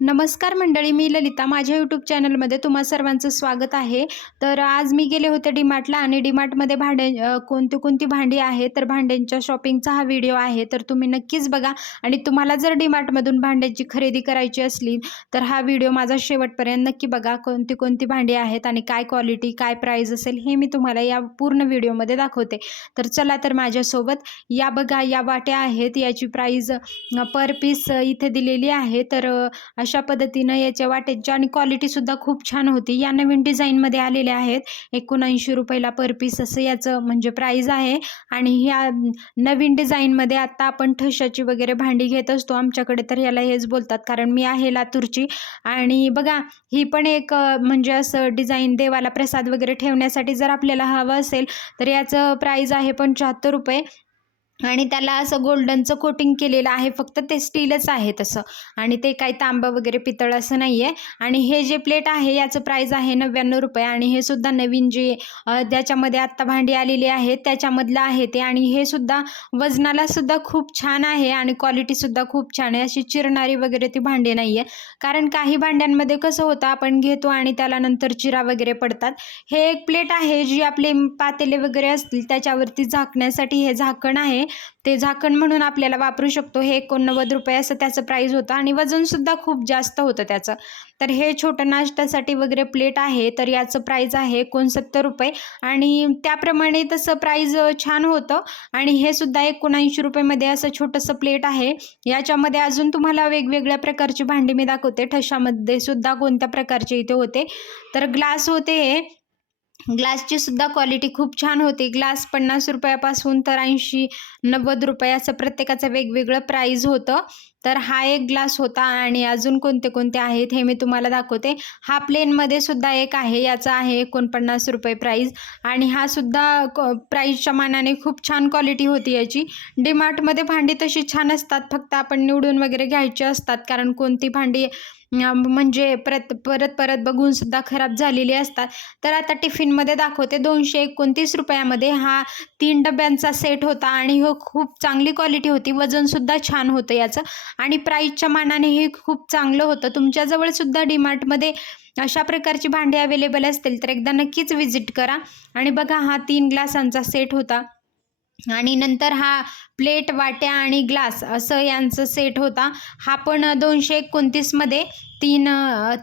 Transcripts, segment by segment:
नमस्कार मंडळी मी ललिता. माझ्या यूट्यूब चॅनलमध्ये तुम्हा सर्वांचं स्वागत आहे. तर आज मी गेले होते डीमार्टला आणि डीमार्टमध्ये भांडे कोणती कोणती भांडी आहे? तर भांड्यांच्या शॉपिंगचा हा व्हिडिओ आहे. तर तुम्ही नक्कीच बघा. आणि तुम्हाला जर डीमार्टमधून भांड्यांची खरेदी करायची असली तर हा व्हिडिओ माझा शेवटपर्यंत नक्की बघा. कोणती कोणती भांडी आहेत आणि काय क्वालिटी काय प्राईज असेल हे मी तुम्हाला या पूर्ण व्हिडिओमध्ये दाखवते. तर चला तर माझ्यासोबत या बघा या वाट्या आहेत. याची प्राईज पर पीस इथे दिलेली आहे. तर अशा पद्धतीनं याच्या वाटेच्या आणि क्वालिटीसुद्धा खूप छान होती. या नवीन डिझाईनमध्ये आलेल्या आहेत एकोणऐंशी रुपयाला पर पीस असं याचं म्हणजे प्राईज आहे. आणि ह्या नवीन डिझाईनमध्ये आत्ता आपण ठशाची वगैरे भांडी घेत असतो. आमच्याकडे तर याला हेच बोलतात कारण मी आहे लातूरची. आणि बघा ही पण एक म्हणजे असं डिझाईन देवाला प्रसाद वगैरे ठेवण्यासाठी जर आपल्याला हवं असेल तर याचं प्राईज आहे पंच्याहत्तर रुपये. आणि त्याला असं गोल्डनचं कोटिंग केलेलं आहे फक्त ते स्टीलच आहे तसं. आणि ते काही तांबं वगैरे पितळ असं नाही आहे आणि हे जे प्लेट आहे याचं प्राईज आहे नव्याण्णव रुपये. आणि हे सुद्धा नवीन जे त्याच्यामध्ये आत्ता भांडी आलेली आहेत त्याच्यामधलं आहे ते. आणि हे सुद्धा वजनाला सुद्धा खूप छान आहे आणि क्वालिटीसुद्धा खूप छान आहे. अशी चिरणारी वगैरे ती भांडी नाही आहे कारण काही भांड्यांमध्ये कसं होतं आपण घेतो आणि त्याला नंतर चिरा वगैरे पडतात. हे एक प्लेट आहे जी आपले पातेले वगैरे असतील त्याच्यावरती झाकण्यासाठी हे झाकण आहे. ते झाकण म्हणून आपल्याला वापरू शकतो. हे एकोणनव्वद रुपये असं त्याचं प्राईज होतं आणि वजनसुद्धा खूप जास्त होतं त्याचं. तर हे छोटं नाश्त्यासाठी वगैरे प्लेट आहे तर याचं प्राईज आहे एकोणसत्तर रुपये. आणि त्याप्रमाणे तसं प्राईज छान होतं. आणि हे सुद्धा एकोणऐंशी रुपयेमध्ये असं छोटंसं प्लेट आहे. याच्यामध्ये अजून तुम्हाला वेगवेगळ्या प्रकारची भांडी मी दाखवते. ठशामध्ये सुद्धा कोणत्या प्रकारचे इथे होते. तर ग्लास होते हे. ग्लासची सुद्धा क्वालिटी खूप छान होती. ग्लास पन्नास रुपयापासून तर ऐंशी नव्वद रुपये असं प्रत्येकाचं वेगवेगळं प्राईज होतं. तर हा एक ग्लास होता आणि अजून कोणते कोणते आहेत हे मी तुम्हाला दाखवते. हा प्लेनमध्ये सुद्धा एक आहे याचा आहे एकोणपन्नास रुपये प्राईज आणि हा सुद्धा क प्राईजच्या मानाने खूप छान क्वालिटी होती याची. डीमार्टमध्ये भांडी तशी छान असतात फक्त आपण निवडून वगैरे घ्यायची असतात कारण कोणती भांडी म्हणजे परत परत परत बघून सुद्धा खराब झालेली असतात. तर आता टिफिनमध्ये दाखवते दोनशे एकोणतीस रुपयामध्ये हा तीन डब्यांचा सेट होता आणि हो खूप चांगली क्वालिटी होती. वजनसुद्धा छान होतं याचं. आणि प्राईजच्या मानाने हे खूप चांगलं होतं. तुमच्याजवळ सुद्धा डीमार्टमध्ये अशा प्रकारची भांडी अवेलेबल असतील तर एकदा नक्कीच विजिट करा. आणि बघा हा तीन ग्लासांचा सेट होता. आणि नंतर हा प्लेट वाट्या आणि ग्लास असं यांचं सेट होता. हा पण दोनशे एकोणतीसमध्ये तीन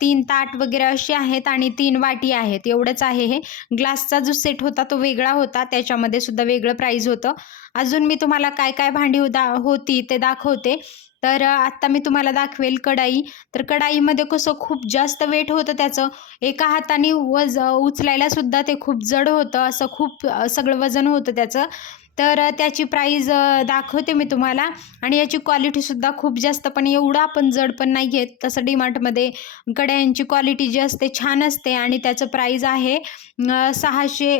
तीन ताट वगैरे असे आहेत आणि तीन वाटी आहेत. एवढंच आहे हे. ग्लासचा जो सेट होता तो वेगळा होता. त्याच्यामध्ये सुद्धा वेगळं प्राईज होतं. अजून मी तुम्हाला काय काय भांडी होता होती ते दाखवते. तर आत्ता मी तुम्हाला दाखवेल कढाई. तर कढाईमध्ये कसं खूप जास्त वेट होतं त्याचं. एका हाताने वज उचलायला सुद्धा ते खूप जड होतं. असं खूप सगळं वजन होतं त्याचं. तर त्याची प्राईज दाखवते मी तुम्हाला. आणि याची क्वालिटीसुद्धा खूप जास्त पण एवढं आपण जड पण नाही घेत तसं डीमार्टमध्ये कड्यांची क्वालिटी जी असते छान असते. आणि त्याचं प्राईज आहे सहाशे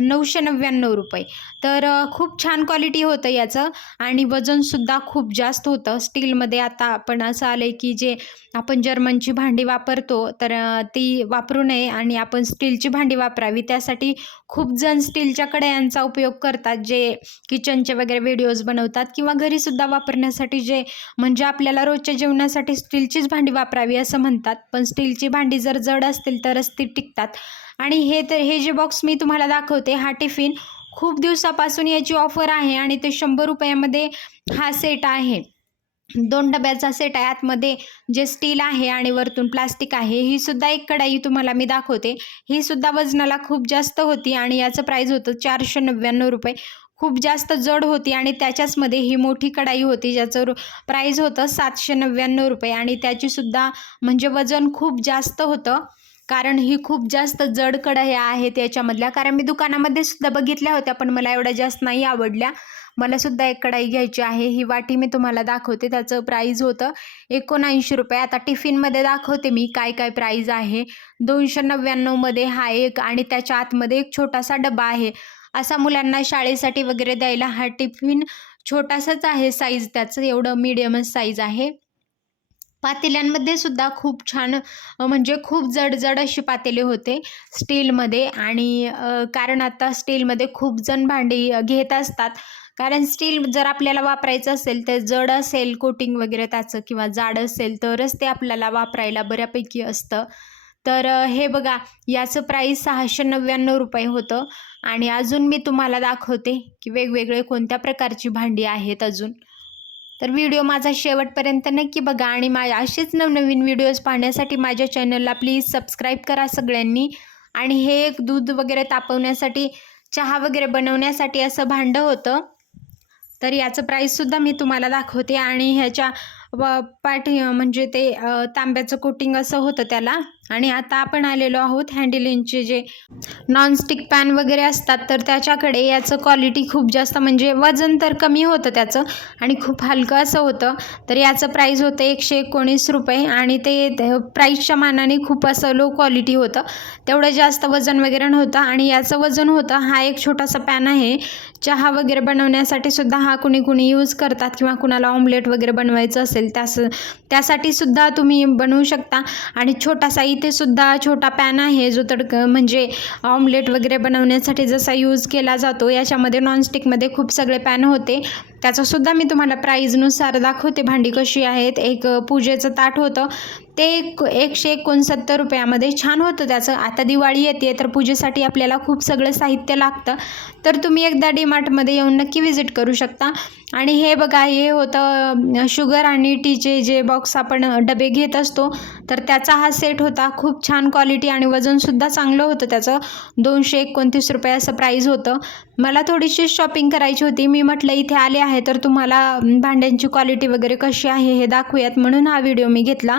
नऊशे नव्याण्णव रुपये. तर खूप छान क्वालिटी होतं याचं आणि वजनसुद्धा खूप जास्त होतं. स्टीलमध्ये आता आपण असं आलं आहे की जे आपण जर्मनची भांडी वापरतो तर ती वापरू नये आणि आपण स्टीलची भांडी वापरावी. त्यासाठी खूप जण स्टीलच्या कड्यांचा उपयोग करतात जे किचनचे वगैरे व्हिडिओज बनवतात किंवा घरीसुद्धा वापरण्यासाठी जे म्हणजे आपल्याला रोजच्या जेवणासाठी स्टीलचीच भांडी वापरावी असं म्हणतात. पण स्टीलची भांडी जर जड असतील तरच ती टिकतात. आणि हे तर हे जे बॉक्स मी तुम्हाला दाखवते हा टिफिन खूप दिवसापासून याची ऑफर आहे आणि ते शंभर रुपयामध्ये हा सेट आहे. दोन डब्याचा सेट आहे. आतमध्ये जे स्टील आहे आणि वरतून प्लास्टिक आहे ही सुद्धा एक कढाई तुम्हाला मी दाखवते. ही सुद्धा वजनाला खूप जास्त होती आणि याचं प्राईज होतं चारशे नव्याण्णव रुपये. खूप जास्त जड होती आणि त्याच्याचमध्ये ही मोठी कढाई होती ज्याचं रु प्राईज होतं सातशे नव्याण्णव रुपये आणि त्याचीसुद्धा म्हणजे वजन खूप जास्त होतं. कारण ही खूप जास्त जड कढया आहेत याच्यामधल्या. कारण मी दुकानामध्ये सुद्धा बघितल्या होत्या पण मला एवढ्या जास्त नाही आवडल्या. मला सुद्धा एक कढाई घ्यायची आहे. ही वाटी मी तुम्हाला दाखवते. त्याचं प्राईज होतं एकोणऐंशी रुपये. आता टिफिनमध्ये दाखवते मी काय काय प्राईज आहे. दोनशे नव्याण्णवमध्ये हा एक आणि त्याच्या आतमध्ये एक छोटासा डबा आहे. असा मुलांना शाळेसाठी वगैरे द्यायला हा टिफिन छोटासाच आहे साईज त्याचं. एवढं मीडियमच साईज आहे. पातेल्यांमध्ये सुद्धा खूप छान म्हणजे खूप जड जड अशी पातेले होते स्टीलमध्ये आणि कारण आता स्टीलमध्ये खूप जण भांडी घेत असतात. कारण स्टील जर आपल्याला वापरायचं असेल तर जड असेल कोटिंग वगैरे त्याचं किंवा जाड असेल तरच ते आपल्याला वापरायला बऱ्यापैकी असतं. तर हे बघा याचं प्राईस सहाशे नव्याण्णव रुपये होतं आणि अजून मी तुम्हाला दाखवते की वेगवेगळे कोणत्या प्रकारची भांडी आहेत अजून. तर व्हिडिओ माझा शेवटपर्यंत नक्की बघा आणि मा असेच नवनवीन व्हिडिओज पाहण्यासाठी माझ्या चॅनलला प्लीज सबस्क्राईब करा सगळ्यांनी. आणि हे एक दूध वगैरे तापवण्यासाठी चहा वगैरे बनवण्यासाठी असं भांडं होतं. तर याचं प्राईससुद्धा मी तुम्हाला दाखवते आणि ह्याच्या व पाठी म्हणजे ते तांब्याचं कोटिंग असं होतं त्याला. आणि आता आपण आलेलो आहोत हँडलिनचे जे नॉनस्टिक पॅन वगैरे असतात तर त्याच्याकडे याचं क्वालिटी खूप जास्त म्हणजे वजन तर कमी होतं त्याचं आणि खूप हलकं असं होतं. तर याचं प्राईस होतं एकशे एकोणीस रुपये आणि ते प्राईसच्या मानाने खूप असं लो क्वालिटी होतं. तेवढं जास्त वजन वगैरे नव्हतं आणि याचं वजन होतं हा एक छोटासा पॅन आहे. चहा वगैरे बनवण्यासाठी सुद्धा हा कुणी कुणी यूज करतात किंवा कुणाला ऑमलेट वगैरे बनवायचं असेल त्यास त्यासाठी सुद्धा तुम्ही बनवू शकता. आणि छोटासा इथे सुद्धा छोटा पॅन आहे जो तडक म्हणजे ऑमलेट वगैरे बनवण्यासाठी जसा यूज केला जातो याच्यामध्ये नॉनस्टिकमध्ये खूप सगळे पॅन होते. त्याचासुद्धा मी तुम्हाला प्राईजनुसार दाखवते. भांडी कशी आहेत एक पूजेचं ताट होतं. ते एक एकशे एकोणसत्तर रुपयामध्ये छान होतं त्याचं. आता दिवाळी येते तर पूजेसाठी आपल्याला खूप सगळं साहित्य लागतं. तर तुम्ही एकदा डीमार्टमध्ये येऊन नक्की व्हिजिट करू शकता. आणि हे बघा हे होतं शुगर आणि टीचे जे बॉक्स आपण डबे घेत असतो तर त्याचा हा सेट होता. खूप छान क्वालिटी आणि वजनसुद्धा चांगलं होतं त्याचं. दोनशे एकोणतीस रुपये असं प्राईज होतं. मला थोडीशी शॉपिंग करायची होती. मी म्हटलं इथे आले आहे तर तुम्हाला भांड्यांची क्वालिटी वगैरे कशी आहे हे दाखवूयात. म्हणून हा व्हिडिओ मी घेतला.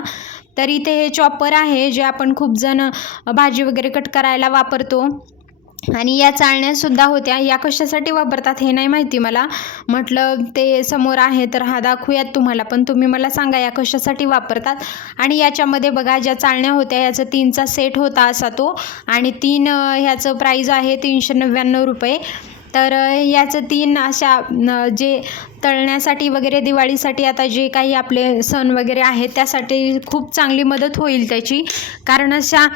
तर इथे हे चॉपर आहे जे आपण खूप जण भाजी वगैरे कट करायला वापरतो. आणि या चाळण्यासुद्धा होत्या. या कशासाठी वापरतात हे नाही माहिती मला. म्हटलं ते समोर आहे तर हा दाखवूयात तुम्हाला. पण तुम्ही मला सांगा या कशासाठी वापरतात? आणि याच्यामध्ये बघा ज्या चाळण्या होत्या याचा तीनचा सेट होता असा तो. आणि तीन ह्याचं प्राईज आहे तीनशे नव्याण्णव रुपये. तर याचं तीन अशा जे तळण्यासाठी वगैरे दिवाळीसाठी आता जे काही आपले सण वगैरे आहेत त्यासाठी खूप चांगली मदत होईल त्याची. कारण अशा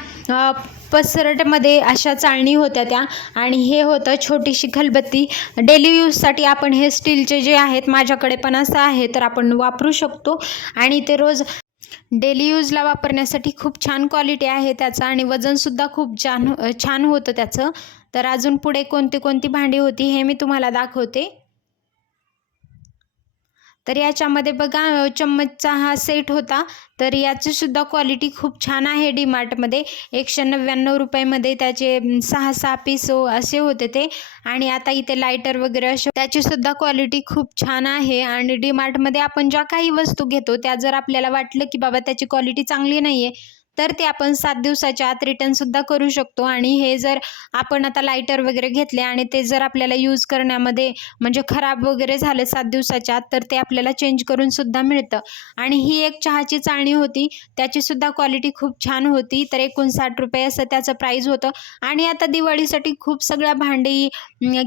पसरटमध्ये अशा चाळणी होत्या त्या. आणि हे होतं छोटीशी खलबत्ती. डेली यूजसाठी आपण हे स्टीलचे जे आहेत माझ्याकडे पण असं आहे तर आपण वापरू शकतो. आणि ते रोज डेली यूजला वापरण्यासाठी खूप छान क्वालिटी आहे त्याचं आणि वजनसुद्धा खूप छान छान होतं त्याचं. तर अजून पुढे कोणती कोणती भांडी होती हे मी तुम्हाला दाखवते. तर याच्यामध्ये बघा चम्मचचा हा सेट होता. तर याचीसुद्धा क्वालिटी खूप छान आहे डीमार्टमध्ये एकशे नव्याण्णव रुपयामध्ये त्याचे सहा सहा पीस असे होते ते. आणि आता इथे लायटर वगैरे असे त्याचीसुद्धा क्वालिटी खूप छान आहे. आणि डीमार्टमध्ये आपण ज्या काही वस्तू घेतो त्या जर आपल्याला वाटलं की बाबा त्याची क्वालिटी चांगली नाही आहे तर ते आपण सात दिवसाच्या आत रिटर्नसुद्धा करू शकतो. आणि हे जर आपण आता लायटर वगैरे घेतले आणि ते जर आपल्याला यूज करण्यामध्ये म्हणजे खराब वगैरे झालं सात दिवसाच्या आत तर ते आपल्याला चेंज करून सुद्धा मिळतं. आणि ही एक चहाची चाळणी होती त्याची सुद्धा क्वालिटी खूप छान होती. तर एकोणसाठ रुपये असं त्याचं प्राईज होतं. आणि आता दिवाळीसाठी खूप सगळ्या भांडी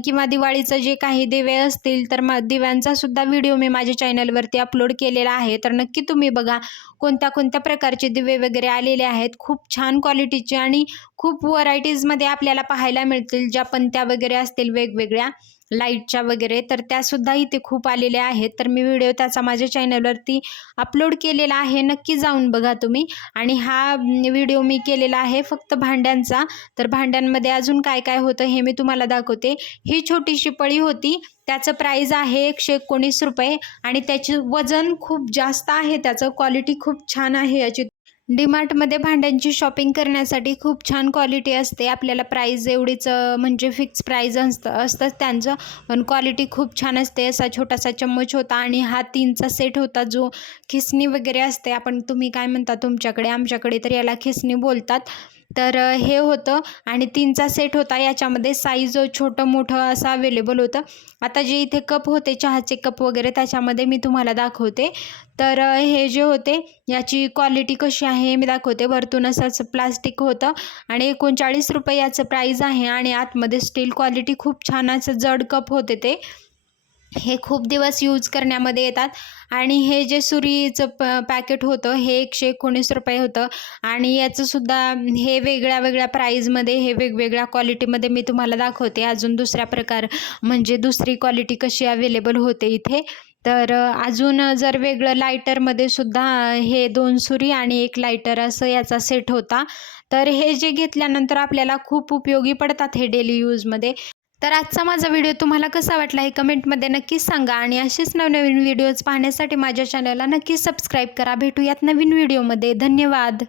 किंवा दिवाळीचं जे काही दिवे असतील तर मग दिव्यांचा सुद्धा व्हिडिओ मी माझ्या चॅनलवरती अपलोड केलेला आहे. तर नक्की तुम्ही बघा कोणत्या कोणत्या प्रकारचे दिवे वगैरे आलेले आहेत. खूप छान क्वालिटीचे आणि खूप व्हरायटीजमध्ये आपल्याला पाहायला मिळतील. ज्या पंत्या वगैरे असतील वेगवेगळ्या लाईटच्या वगैरे तर त्यासुद्धा इथे खूप आलेल्या आहेत. तर मी व्हिडिओ त्याचा माझ्या चॅनलवरती अपलोड केलेला आहे. नक्की जाऊन बघा तुम्ही. आणि हा व्हिडिओ मी केलेला आहे फक्त भांड्यांचा. तर भांड्यांमध्ये अजून काय काय होतं हे मी तुम्हाला दाखवते. ही छोटीशी पळी होती. त्याचं प्राईज आहे एकशे एकोणीस रुपये आणि त्याचे वजन खूप जास्त आहे. त्याचं क्वालिटी खूप छान आहे याची. डीमार्टमध्ये भांड्यांची शॉपिंग करण्यासाठी खूप छान क्वालिटी असते. आपल्याला प्राईज एवढीच म्हणजे फिक्स प्राईज असतं असतंच त्यांचं. पण क्वालिटी खूप छान असते. असा छोटासा चम्मच होता आणि हा तीनचा सेट होता जो खिसणी वगैरे असते. आपण तुम्ही काय म्हणता तुमच्याकडे आमच्याकडे तर याला खिसणी बोलतात. तर हे होतं आणि तीनचा सेट होता. याच्यामध्ये साईज छोटं मोठं असं अवेलेबल होतं. आता जे इथे कप होते चहाचे कप वगैरे त्याच्यामध्ये मी तुम्हाला दाखवते. तर हे जे होते याची क्वालिटी कशी आहे हे मी दाखवते. वरतून असंच प्लास्टिक होतं आणि एकोणचाळीस रुपये याचं प्राईज आहे आणि आतमध्ये स्टील क्वालिटी खूप छान असं जड कप होते ते. हे खूप दिवस यूज करण्यामध्ये येतात. आणि हे जे सुरीचं प पॅकेट होतं हे एकशे एकोणीस रुपये होतं. आणि याचंसुद्धा हे वेगळ्या वेगळ्या प्राईजमध्ये हे वेगवेगळ्या क्वालिटीमध्ये मी तुम्हाला दाखवते. अजून दुसऱ्या प्रकार म्हणजे दुसरी क्वालिटी कशी अवेलेबल होते इथे. तर अजून जर वेगळं लायटरमध्ये सुद्धा हे दोन सुरी आणि एक लायटर असं याचा सेट होता. तर हे जे घेतल्यानंतर आपल्याला खूप उपयोगी पडतात हे डेली यूजमध्ये तर आजचा माझा व्हिडिओ तुम्हाला कसा वाटला हे कमेंटमध्ये नक्कीच सांगा आणि असेच नवनवीन व्हिडिओज पाहण्यासाठी माझ्या चॅनलला नक्कीच सबस्क्राईब करा. भेटूयात नवीन व्हिडिओमध्ये धन्यवाद.